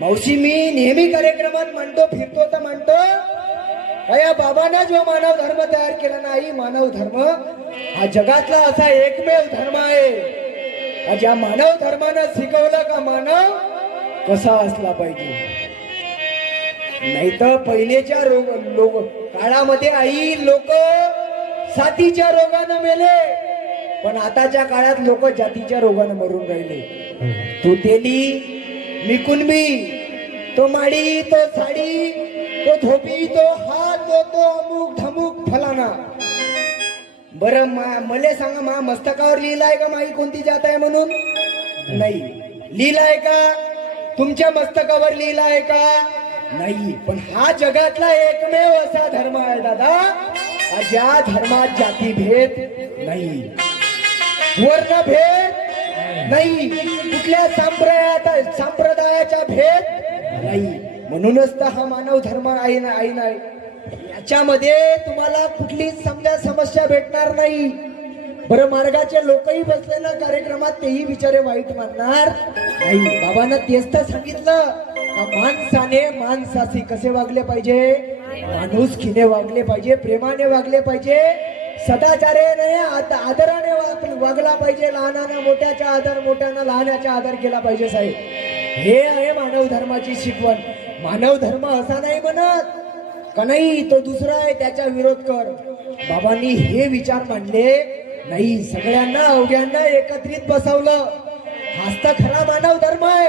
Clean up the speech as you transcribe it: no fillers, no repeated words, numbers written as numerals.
मावशी मी नेहमी कार्यक्रमात म्हणतो, फिरतो तर म्हणतो, या बाबांना जो मानव धर्म तयार केला नाही, मानव धर्म हा जगातला असा एकमेव धर्म आहे ज्या मानव धर्मानं शिकवलं का मानव कसा असला पाहिजे. नाही तर पहिलेच्या काळामध्ये आई लोक साथीच्या रोगानं मेले, पण आताच्या काळात लोक जातीच्या रोगानं मरून राहिले. तो तेली मी कुणबी, तो माडी, तो साडी, तो धोबी, तो हात, तो अमुक धमुक फलाना. बरं मले सांगा, मा मस्तकावर लिहिलाय का माई कोणती जात आहे म्हणून? नाही लिहिलाय का? तुमच्या मस्तकावर लिहिलाय का? नाही. पण हा जगातला एकमेव असा धर्म आहे दादा, ज्या धर्मात जाती भेद नाही, वर्ण भेद नाही, कुठल्या संप्रदायाचा भेद नाही. म्हणूनच तर हा मानव धर्म आहे ना, आहे नाही. याच्यामध्ये तुम्हाला कुठलीच समस्या भेटणार नाही. बरं मार्गाचे लोकही बसलेल्या कार्यक्रमात तेही बिचारे वाईट मानणार नाही. बाबांना तेच तर सांगितलं का माणसाने माणसाशी कसे वागले पाहिजे, माणुसकीने वागले पाहिजे, प्रेमाने वागले पाहिजे, सदाचाराने आदराने वागला पाहिजे. लहानानं मोठ्याचा आदर, मोठ्यानं लहानाचा आदर केला पाहिजे. साहेब हे आहे मानव धर्माची शिकवण. मानव धर्म असा नाही म्हणत का नाही तो दुसरा आहे त्याचा विरोध कर. बाबांनी हे विचार मांडले नाही, सगळ्यांना अवघ्यांना एकत्रित बसवलं. हाच तर खरा मानव धर्म आहे.